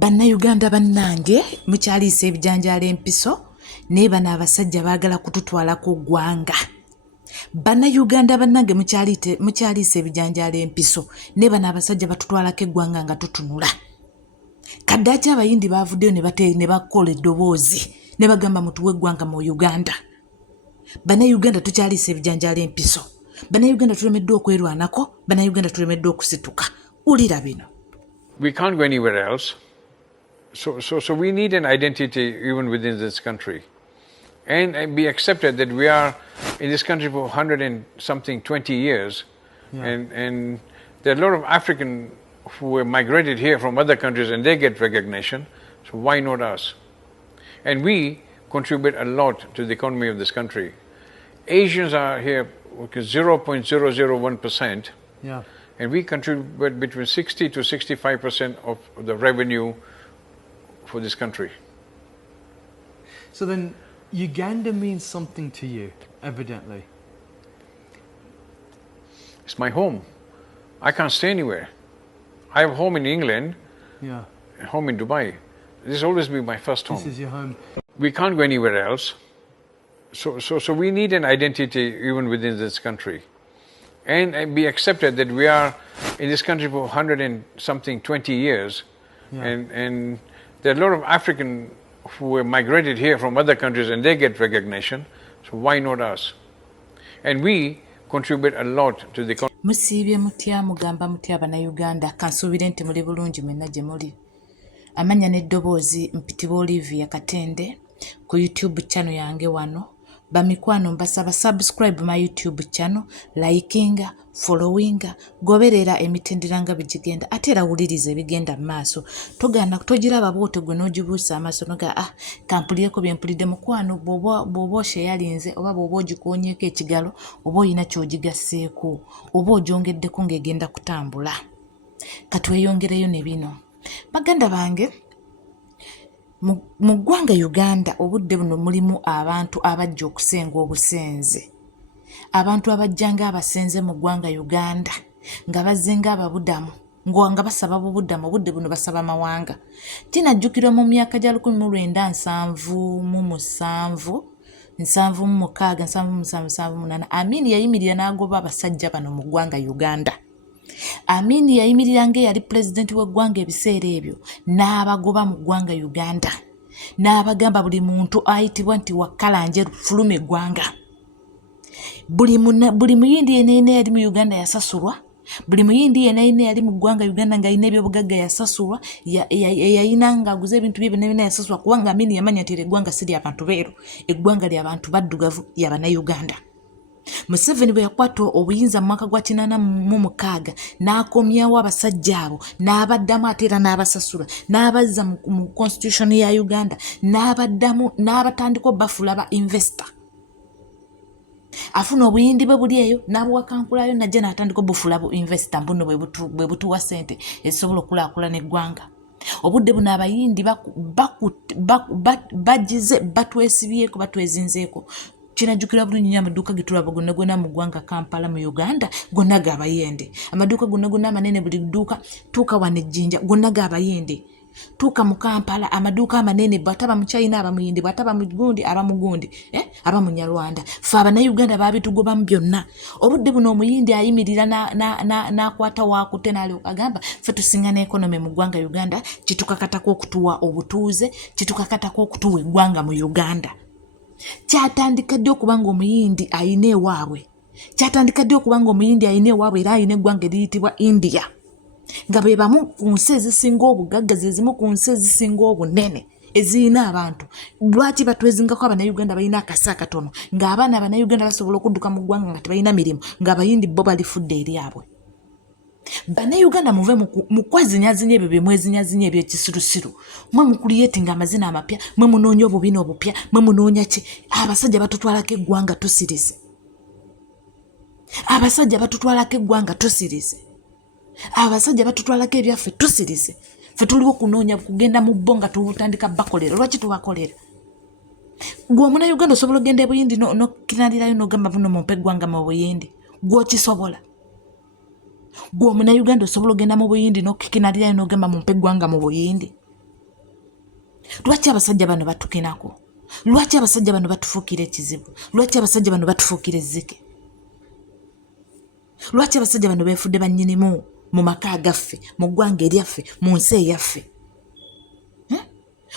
Banayuganda bannange mukyaliisa ebijanjaalo empiso naye bano abasajja baagala kututwalako ggwanga. Banayuganda bannange mukyaliisa ebijanjaalo empiso naye bano abasajja batutwalako eggwanga nga tutunula. Kaddaaki abayindi baavuddeyo ne bakola eddoboozi ne bagamba mutuwe eggwanga mu Uganda. Banayuganda tukyaliisa ebijanjaalo empiso. Banayuganda tulemeddwa okwerwanako. Banayuganda tulemeddwa okusituka. Ulira bino. We can't go anywhere else. So we need an identity even within this country. And be accepted that we are in this country for 120 years. Yeah. And there are a lot of African who have migrated here from other countries and they get recognition. So why not us? And we contribute a lot to the economy of this country. Asians are here 0.001%. Yeah. And we contribute between 60 to 65% of the revenue for this country. So then, Uganda means something to you, evidently. It's my home. I can't stay anywhere. I have a home in England, Yeah. a home in Dubai. This has always been my first home. This is your home. We can't go anywhere else. So we need an identity even within this country. And be accepted that we are in this country for 120 years. Yeah. And there are a lot of African who have migrated here from other countries and they get recognition. So why not us? And we contribute a lot to the economy. Musiibye mutya mugamba mutya Banayuganda kansuubire nti muli bulungi mwenna gye muli. Amanya n'eddoboozi Mpitibwa Olivia Katende ku YouTube channel yange wano. Bamikwano mbasaba subscribe my YouTube channel, likinga, followinga, goberera emitendera nga bigenda ate era wuliriza ebigenda mu maaso. Togana togiraba bwote gwe n'ogibuusa amaaso noga kampulireko bye mpulidde mukwano bw'oba osheyalinze oba bw'oba ogikoonyeeko ekigalo oba olina ky'ogigasseeko oba ogyongeddeko ng'egenda kutambula. Katweyongereyo ne bino. Baganda bange mu ggwanga Uganda obudde buno mulimu abantu abajja okusenga obusenze. Abantu abajjanga abasenze mu ggwanga Uganda nga bazze ng'ababudamu nga basaba obuddamu obudde buno basaba mawanga. Kinajjukirwa mu myaka gya 1977 76 Amini yayimirira n'agoba abasajja bano mu ggwanga Uganda. Amini yayimirira ng'eyali pulezidenti w'eggwanga ebiseera ebyo n'abagoba mu ggwanga Uganda n'abagamba buli muntu ayitibwa nti Wakkalanje Fulume eggwanga. Buli muyindi yenna yali mu Uganda yasasulwa. Buli muyindi yenna yali mu ggwanga Uganda ng'alina ebyobugagga yasasulwa. Yayina ng'aguza ebintu bye byonna yasasulwa kubanga Amini yamanya nti eggwanga si ly'abantu beeru, eggwanga ly'abantu baddugavu lya Banayuganda. Museveni bwe yakwata obuyinza mu mwaka gwa 1986 n'akomyawo abasajja abo n'abaddamu ate era n'abasasula n'abazza mu constitution ya Uganda n'abaddamu n'abatandika obbafuula ba investor. Afuna obuyindi bwe buli eyo n'abuwakankulayo najja n'atandika obbufuula bu investor mbuno bwe butuwa ssente ezisobola okulaakulana eggwanga. Obudde buno abayindi bagize batwesibyeko batwezinzeeko. Kinajjukira bulungi nnyo amaduuka ge tulaba gonna mu ggwanga Kampala mu Uganda gonna g'abayende. Amaduuka gonna amanene buli dduuka tuuka wano Ejjinja gonna g'abayende. Tuuka mu Kampala amaduuka amanene bw'ataba mu China aba muyindi bw'ataba mu Gundi aba mu Gundi aba mu Nyarwanda. Ffe Abanayuganda baabitugobamu byonna. Obudde buno omuyindi ayimirira n'akwata waakute n'alyoka agamba ffe tusinga n'ekonomi mu ggwanga Uganda kitukakatako okutuwa obutuuze kitukakatako okutuwa eggwanga mu Uganda. Kyatandika ddi okubanga omuyindi ayina ewaabwe. Kyatandika ddi okubanga omuyindi ayina ewaabwe era ayina eggwanga eriyitibwa India. Nga be bamu ku nsi ezisinga obugagga ze zimu ku nsi ezisinga obunene ezirina abantu. Lwaki batwezingako Abanayuganda balina akasa akatono ng'abaana Abanayuganda basobola okudduka mu ggwanga nga tebalina mirimu ng'abayindi bo balifudde eryabwe. Banayuganda muve mu kwezinyazinya ebyo bye mwezinyazinya eby'ekisirusiru. Mwe mukuliyetinga amazina amapya, mwe munoonya obubina obupya, mwe munoonya ki. Abasajja batutwalako eggwanga tusirize. Abasajja batutwalako eggwanga tusirize. Abasajja batutwalako ebyaffe tusirize. Ffe tuliwo kunoonya kugenda mu bo nga tutandika bakolera. Lwaki tubakolera? Gwe Omunayuganda osobola ogenda e Buyindi n'okkinalirayo n'ogamba buno mumpe eggwanga mu Buyindi. Gwe okisobola. Gwe Omunayuganda osobola ogenda mu Buyindi n'okkikinalirayo n'ogamba mumpe eggwanga mu Buyindi. Lwaki abasajja bano batukenako? Lwaki abasajja bano batufuukira ekizibu? Lwaki abasajja bano batufuukira ezzike? Lwaki abasajja bano beefudde bannyinimu mu maka gaffe, mu ggwanga eryaffe, mu nsi eyaffe?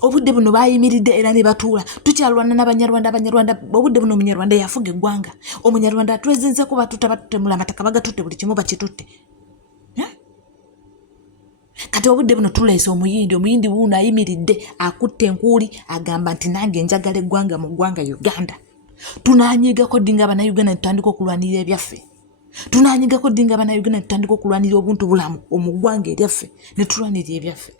Obudde buno bayimiridde era ne batuula. Tukyalwana n'Abanyarwanda. Obudde buno Omunyarwanda yafuga eggwanga. Omunyarwanda atwezinzeko batutemula amataka bagatutte, buli kimu bakitutte. Kati obudde buno tuleese omuyindi wuuno ayimiridde akutte enkuuli agamba nti nange njagala eggwanga mu ggwanga Uganda. Tunaanyiigako ddi nga Banayuganda tutandika okulwanirira ebyaffe? Tunaanyiigako ddi nga Banayuganda tutandika okulwanirira obuntu bulamu mu ggwanga eryaffe ne tulwanirira ebyaffe?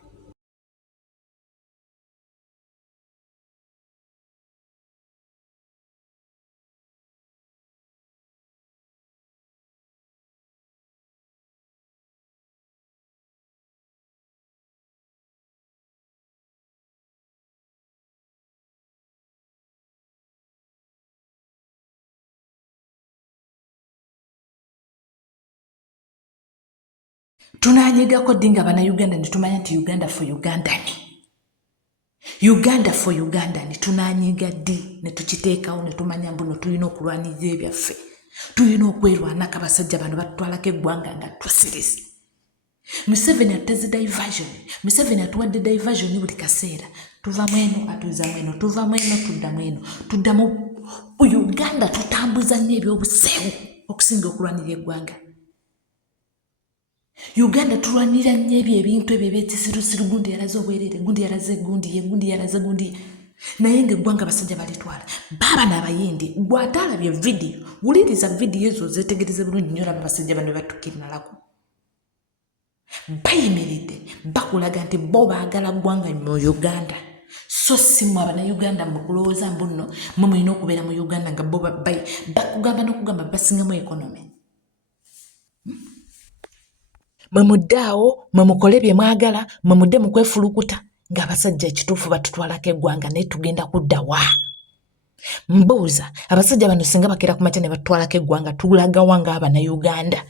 Tunaanyiigako ddi nga Banayuganda ne tumanya nti Uganda for Ugandani. Uganda for Ugandani tunaanyiiga ddi ne tukiteekawo ne tumanya mbuno tulina okulwanirira ebyaffe. Tulina okwerwanako abasajja bano batutwalako eggwanga nga twasirisi. Museveni ateze diversion. Museveni atuwadde diversion buli kaseera. Tuva mweno atuuza mweno, tuva mweno tudda mweno. Tudda mu Uganda tutambuza nnyo ebyobuseewu okusinga okulwanirira eggwanga. Uganda tulwanira nnyo ebintu ebyo ebyekisirusiru, gundi yalaze obwerere, gundi yalaze gundi yalaze gundi. Naye ng'eggwanga abasajja balitwala. Baba n'Abayindi, gw'ataalabye vidiyo, wuliriza vidiyo ezo zeetegereze bulungi nnyo olaba abasajja bano batukirinalako. Bayimiridde bakulaga nti bo baagala ggwanga mu Uganda. So si mmwe Abanayuganda mukulowooza mbu nno mmwe mulina okubeera mu Uganda nga bo bakugamba n'okugamba basingamu ekonomi. Mwe muddaawo, mwe mukole bye mwagala, mwe mudde mu kwefulukuta ng'abasajja ekituufu batutwalako eggwanga naye tugenda kudda wa? Mbuuza, abasajja bano singa bakeera ku makya ne batutwalako eggwanga tulaga wa ng'Abanayuganda?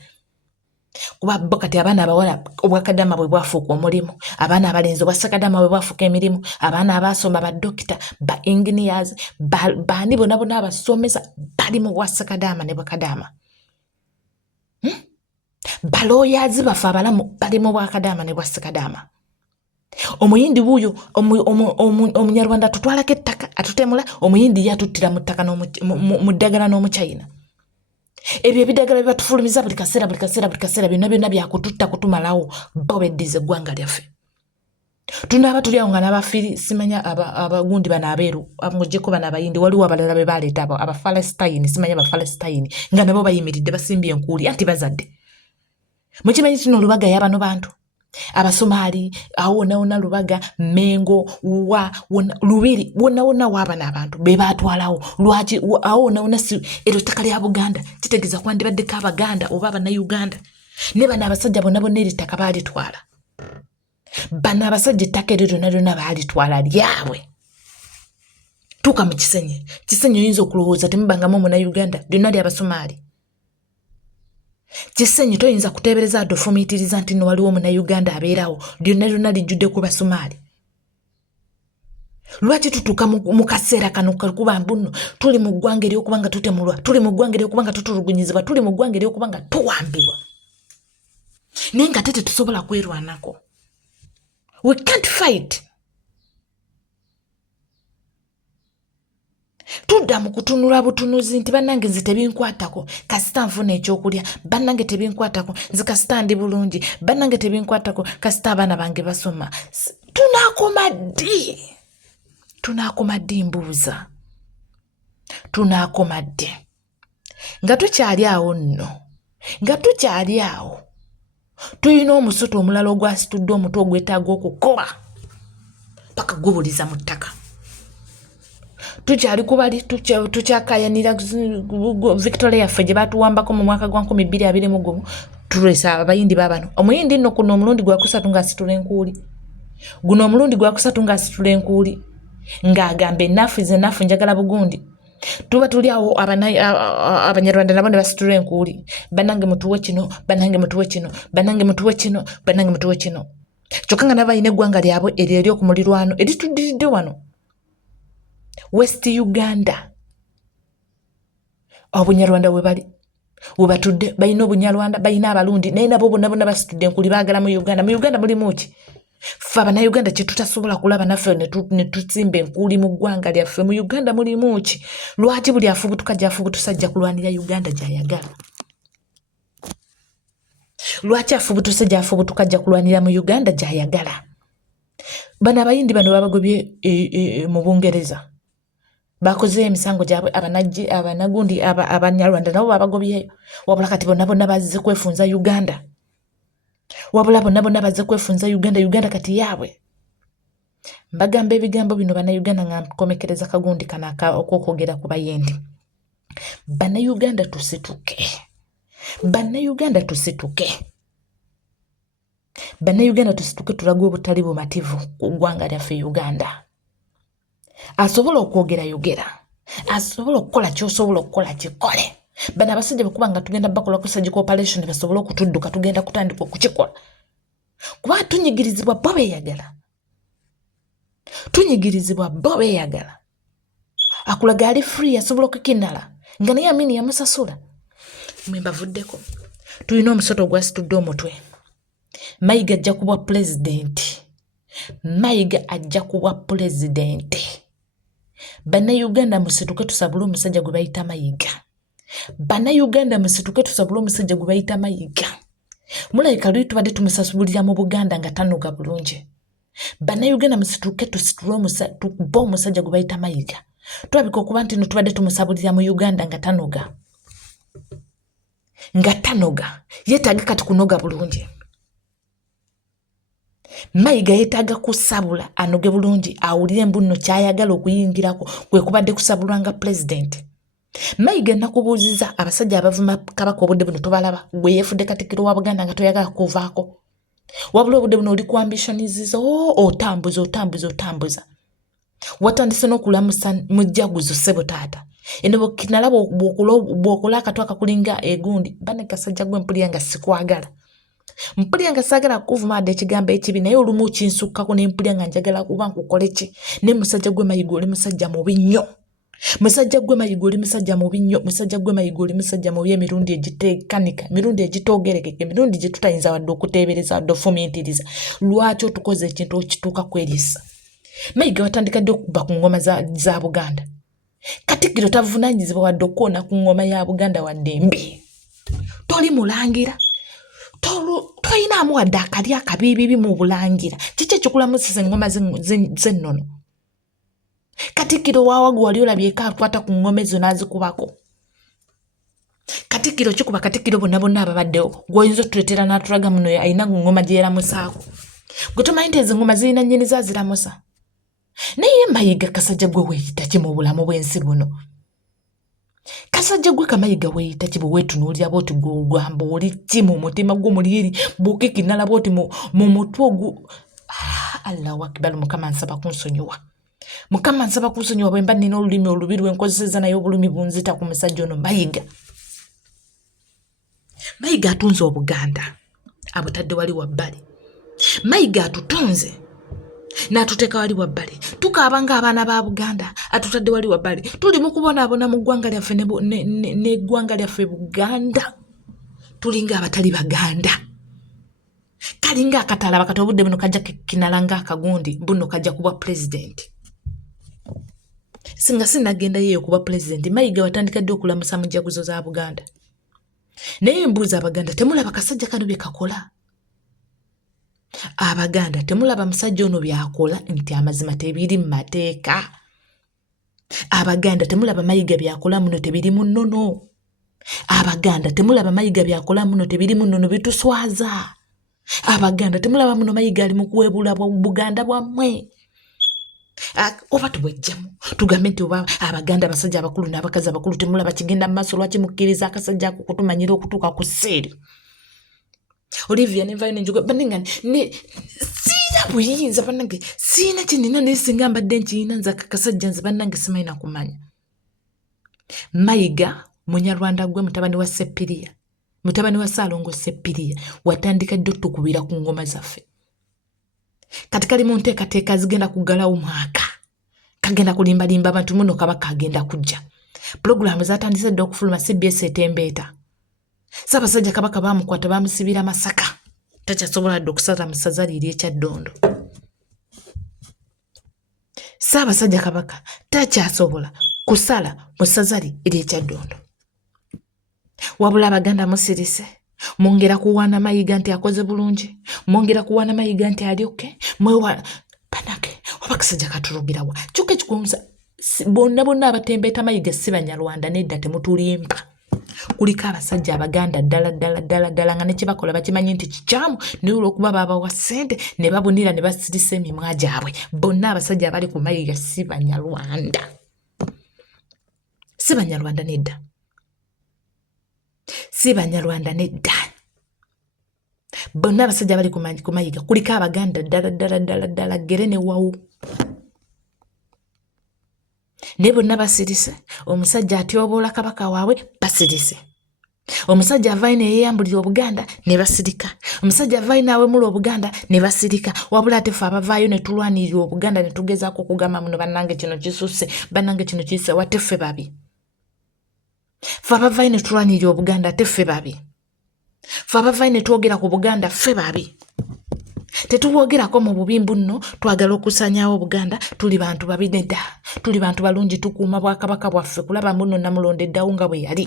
Kuba bo kati abaana abawala obwakadama bwe bwafuuka omulimu, abaana abalenzi obwasakadama bwe bwafuuka emirimu, abaana abaasoma badokita, ba engineers, baani bonna abasomesa bali mu bwasakadama ne bwakadama. Balooyazi bafe abalamu bali mu bwakadama ne bwasakadama. Omuyindi wuuyo Omunyarwanda atutwalako ettaka atutemula, omuyindi ye atuttira mu ttaka mu ddagala n'Omuchina. Ebyo ebiddagala bye batufulumiza buli kaseera byonna byakututta kutumalawo bo beddiza eggwanga lyaffe. Tunaaba tuli awo nga n'abafiri simanya abagundi bano abeeru amuggyeko bano Abayindi, waliwo abalala be baleeta Abafalesitayini, simanya Abafalesitayini nga nabo bayimiridde basimbye enkuuli anti bazadde. Mukimanyi kino Lubaga y'abano bantu Abasomaali awo wonna Lubaga, Mengo, Lubiri wonna waabana abantu be baatwalawo. Lwaki awo wonna si eryo ttaka lya Buganda kitegeeza kwandibaddeko Abaganda oba Abanayuganda. Ne bano abasajja bonna eri ttaka baalitwala. Bano abasajja ettaka eryo lyonna baalitwala lyabwe. Tuuka mu Kisenyi oyinza okulowooza temubangamu Omunnayuganda, lyonna lya Basomaali. Kisenyi toyinza kuteebereza adde ofumiitiriza nti nno waliwo Omunnayuganda abeerawo, lyonna lijjudde ku Basomaali. Lwaki tutuuka mu kaseera kano kakuba mbu nno tuli mu ggwanga ery'okuba nga tutemulwa, tuli mu ggwanga ery'okuba nga tutulugunyizibwa, tuli mu ggwanga ery'okuba nga tuwambibwa, naye nga tetusobola kwerwanako? We can't fight. Tudda mu kutunula butunuzi nti bannange nze tebinkwatako, kasita nfuna ekyokulya, bannange tebinkwatako, nze kasita ndi bulungi, bannange tebinkwatako, kasita abaana bange basoma. Tunaakoma ddi mbuuza? Tunaakoma ddi? Nga tukyali awo nno, nga tukyali awo, tulina omusoto omulala ogwasitudde omutwe ogwetaaga okukoba paka gubuliza mu ttaka. Tukyali kubali tukyakayanira Victoria yaffe gye batuwambako mu mwaka gwa 2021 tulesa Abayindi babano. Omuyindi nno kuno omulundi gwa kusatu ng'asitula enkuuli, guno omulundi gwa kusatu ng'asitula enkuuli ng'agamba ennafu njagala bugundi. Tuba tuli awo Abanyarwanda nabo ne basitula enkuuli, bannange mutuwe kino, bannange mutuwe kino, bannange mutuwe kino, bannange mutuwe kino. kyokka nga nabalina eggwanga lyabwe eryo ery'okumulirwano erituddiridde wano West Uganda. Obunyarwanda we bali we batudde balina obunyarwanda balina abalundi naye nabo bonna basitudde enkuli baagala mu Uganda. Mu Uganda mulimu ki? Ffe Abanayuganda kye tutasobola kulaba naffe ne tusimba enkuli mu ggwanga lyaffe. Mu Uganda mulimu ki? Lwaki buli afubutuka gy'afubutusa ajja kulwanira Uganda gy'ayagala? Lwaki afubutuse gy'afubutuka ajja kulwanira mu Uganda gy'ayagala? Bano Abayindi bano babagobye mu Bungereza. Bakoze emisango gyabwe abanagundi Abanyarwanda nabo babagobyeyo. Wabula kati bonna bazze kwefunza Uganda. Bazze kwefunza Uganda kati yaabwe. Mbagamba ebigambo bino Banayuganda nga nkomekereza kagundi kana okwogera ku Bayindi. Banayuganda tusituke. Banayuganda tusituke. Banayuganda tusituke tulaga obutali bumativu ku ggwanga lyaffe Uganda. Asobola okwogera yogera. Asobola okukola ky'osobola okukola kikole. Bano abasajja bekuba nga tugenda bakola ku surgical operation basobola okutudduka tugenda kutandika okukikola. Kuba tunyigirizibwa bo beeyagala. Tunyigirizibwa bo beeyagala. Akulaga ali free asobola okukinala nga naye Amini yamusasula. Mwe mbavuddeko. Tulina omusoto gwasitudde omutwe. Mayiga ajja kuba pulezidenti. Mayiga ajja kuba pulezidenti. Banayuganda musituke tusabule omusajja gwe bayita Mayiga. Banayuganda musituke tusabule omusajja gwe bayita Mayiga. Mulabika luli tubadde tumusasubulira mu Buganda nga tanoga bulungi. Banayuganda musituke tukuba omusajja gwe bayita Mayiga. Tulabika okuba nti tubadde tumusabulira mu Uganda nga tanoga. Nga tanoga. Yeetaaga kati kunoga bulungi. Mayiga yeetaaga kusabula anoge bulungi awulire mbuno kyayagala okuyingirako kwe kubadde kusabulwa nga pulezidenti. Mayiga nakubuuziza abasajja abavuma Kabaka obudde buno tobalaba gwe yeefudde Katikkiro wa Buganda nga toyagala kuvaako. Wabula obudde buno oli ku ambitioniziza otambuza. Watandise n'okulamusa mujjaguzo ssebo taata. Eno kinalaba bw'okola akatwa akakulinga egundi bane kasajja gwe mpulira nga sikwagala. Mpulira nga saagala kuvuma adde ekigambo ekibi naye olumu kinsukkako ne mpulira nga njagala kuba nkukole ki. Ne musajja gwe Mayiga oli musajja mubi nnyo. Musajja gwe Mayiga oli musajja mubi nnyo. Musajja gwe Mayiga oli musajja mubi emirundi egiteekanika, emirundi egitoogerekeka, emirundi gye tutayinza wadde okuteebereza wadde ofumiitiriza. Lwaki otukoze ekintu okituuka kweriisa? Mayiga watandika dde okuba ku ngoma za Buganda. Katikkiro tavunaanyizibwa wadde okukoona ku ngoma ya Buganda wadde mbi. Toli mulangira. Toyinaamu wadde akali akabiibibi mu bulangira. Kiki ekikulamusisa engoma z'ennono? Katikkiro waawagu wali olabyeko akwata ku ngoma ezo n'azikubako. Katikkiro kikuba Katikkiro bonna ababaddewo gw'oyinza otuleetera n'atulaga muno alina ngoma gye yeramusako. Gwe tomanyi nti ezo ngoma zirina nnyini zaziramusa. Naye Mayiga kasajja gwe weeyita ki mu bulamu bw'ensi buno? Kasajja gwe Kamayiga weeyita ki bwe weetunuulira bw'oti gw'ogamba oli ki mu mutima gw'omuliri bw'okekinala bw'oti mu mutwe ogwo. Allahu akbar. Mukama nsaba kunsonyiwa. Mukama nsaba kunsonyiwa bwe mba nnina olulimi olubi lwenkozeseza naye obulumi bunzita ku musajja ono Mayiga. Mayiga atunze Obuganda abutadde wali wabbali. Mayiga atutonze n'atuteeka wali wabbali. Tukaaba ng'abaana ba Buganda atutadde wali wabbali. Tuli mu kubonaabona mu ggwanga lyaffe n'eggwanga lyaffe Buganda. Tulinga abatali Baganda. Kalinga akatalaba kati obudde buno kajja kinala ng'akagundi buno kajja kuba pulezidenti. Singa sinagenda yeeyo kuba pulezidenti Mayiga watandika dde okulamusa mu njaguzo za Buganda. Naye mbuuza Abaganda temulaba kasajja kano bye kakola? Abaganda temulaba musajja ono byakola nti amazima tebiri mu mateeka? Abaganda temulaba Mayiga byakola muno tebiri mu nnono? Abaganda temulaba Mayiga byakola muno tebiri mu nnono bituswaza? Abaganda temulaba muno Mayiga ali mu kuweebula Buganda bwammwe? Oba tubwejjemu tugambe nti oba Abaganda abasajja abakulu n'abakazi abakulu temulaba kigenda mu maaso lwaki mukkiriza akasajja ako kutumanyira okutuuka ku sseeri? Olivia nenvayo nenjuga banenga siina buyinza banange siina kinina naye singa mbadde nkiyina nze akasajja nze bannange simayina kumanya. Mayiga Munyarwanda gwe mutabani wa Seppiriya, mutabani wa Ssaalongo Seppiriya watandika dde otukubira ku ngoma zaffe. kati kali mu nteekateeka zigenda kuggalawo mwaka kagenda kulimbalimba abantu muno kabaka agenda kujja pulogulaamu zatandise dda okufuluma CBS etembeeta Ssaabasajja Kabaka baamukwata baamusibira Masaka takyasobola dda okusala mu ssaza liri ekyaddondo Ssaabasajja Kabaka takyasobola kusala mu ssaza liri ekyaddondo wabula Abaganda musirise mwongera kuwaana Mayiga nti akoze bulungi mwongera kuwaana Mayiga nti alyoke mwewa banake wabakasajja katulugirawa kyokka ekikuwunyisa bonna abatembeeta Mayiga si Banyarwanda nedda temutulimba kuliko abasajja Abaganda ddala nga nekye bakola bakimanyi nti kikyamu naye olw'okuba babawa ssente ne babunira ne basirisa emimwa gyabwe bonna abasajja abali ku Mayiga si Banyarwanda nedda si Banyarwanda nedda bonna abasajja abali ku Mayiga kuliko Abaganda ddala gere ne wawu ne bonna basirise omusajja atyoboola kabaka waabwe basirise omusajja avaine yeeyambulira Obuganda ne basirika omusajja avaine awemula Obuganda ne basirika wabula ate ffe abavaayo ne tulwanirira Obuganda ne tugezaako okugamba muno bannange kino kisusse bannange kino kiyise wate ffe babi ffe abavaine tulwanirira Obuganda ate ffe babi ffe abavaine twogera ku Buganda ffe babi tetubwogerako mu bubimbu nno twagala okusanyawo Buganda tuli bantu babi nedda tuli bantu balungi tukuuma Bwakabaka bwaffe kulaba muno namulondeddawo nga bwe yali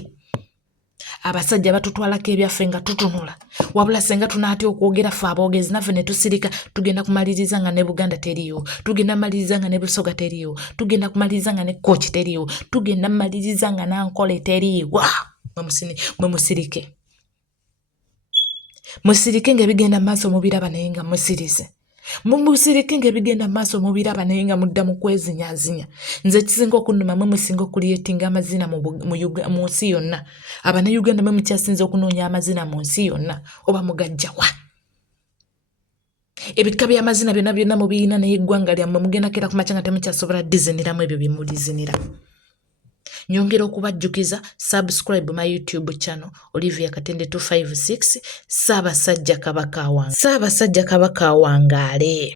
abasajja batutwalako ebyaffe nga tutunula wabula senga tunaatya okwogera ffe aboogezi naffe ne tusirika tugenda kumaliriza nga ne Buganda teriiwo tugenda kumaliriza nga ne Busoga teriiwo tugenda kumaliriza nga ne Kooki teriiwo tugenda kumaliriza nga Nankole teriiwo mwe musirike musirike ng'ebigenda mu maaso mubiraba naye nga musirise musirike ng'ebigenda mu maaso mubiraba naye nga mudda mu kwezinyaazinya nze kisinga okunnuma mwe musinga okuliyetinga amazina mu nsi yonna Abanayuganda mwe mukyasinza okunoonya amazina mu nsi yonna oba mugajjawa ebika by'amazina byonna mubiyina naye eggwanga lyammwe mugenda kera ku makya nga temukyasobola diziniramu ebyo bye mulizinira nyongera okubajjukiza subscribe my YouTube channel Olivia Katende 256 Ssaabasajja Kabaka wange Ssaabasajja Kabaka wangaale